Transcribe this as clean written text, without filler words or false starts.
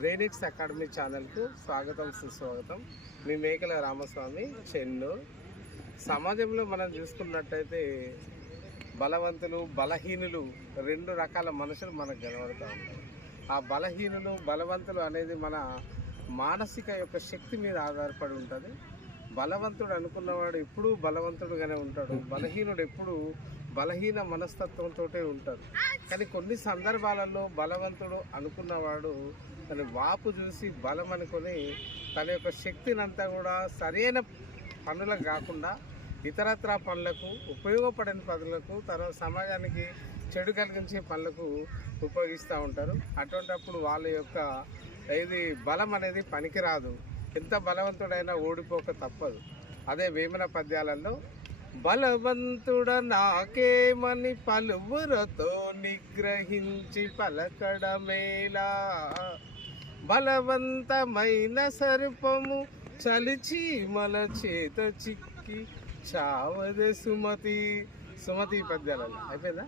బ్రెయినిక్స్ academy ఛానల్కు స్వాగతం సుస్వాగతం. మీ మేకల రామస్వామి చెన్నూరు. సమాజంలో మనం చూసుకున్నట్టయితే బలవంతులు బలహీనులు రెండు రకాల మనుషులు మనకు కనబడుతూ ఉంటారు. ఆ బలహీనులు బలవంతులు అనేది మన మానసిక యొక్క శక్తి మీద ఆధారపడి ఉంటుంది. బలవంతుడు అనుకున్నవాడు ఎప్పుడూ బలవంతుడుగానే ఉంటాడు, బలహీనుడు ఎప్పుడూ బలహీన మనస్తత్వంతో ఉంటాడు. కానీ కొన్ని సందర్భాలలో బలవంతుడు అనుకున్నవాడు తన వాపు చూసి బలం అనుకొని తన యొక్క శక్తిని అంతా కూడా సరైన పనులకు కాకుండా ఇతరత్రా పనులకు, ఉపయోగపడని పనులకు, తర్వాత సమాజానికి చెడు కలిగించే పనులకు ఉపయోగిస్తూ ఉంటారు. అటువంటిప్పుడు వాళ్ళ యొక్క బలం అనేది పనికిరాదు. ఎంత బలవంతుడైనా ఓడిపోక తప్పదు. అదే వేమన పద్యాలలో బలవంతుడ నాకేమని పలువురతో నిగ్రహించి పలకడమేలా, బలవంతమైన సర్పము చలిచి మన చేత చిక్కి చావదే సుమతి. సుమతి పద్యాలలో అయిపోయిందా?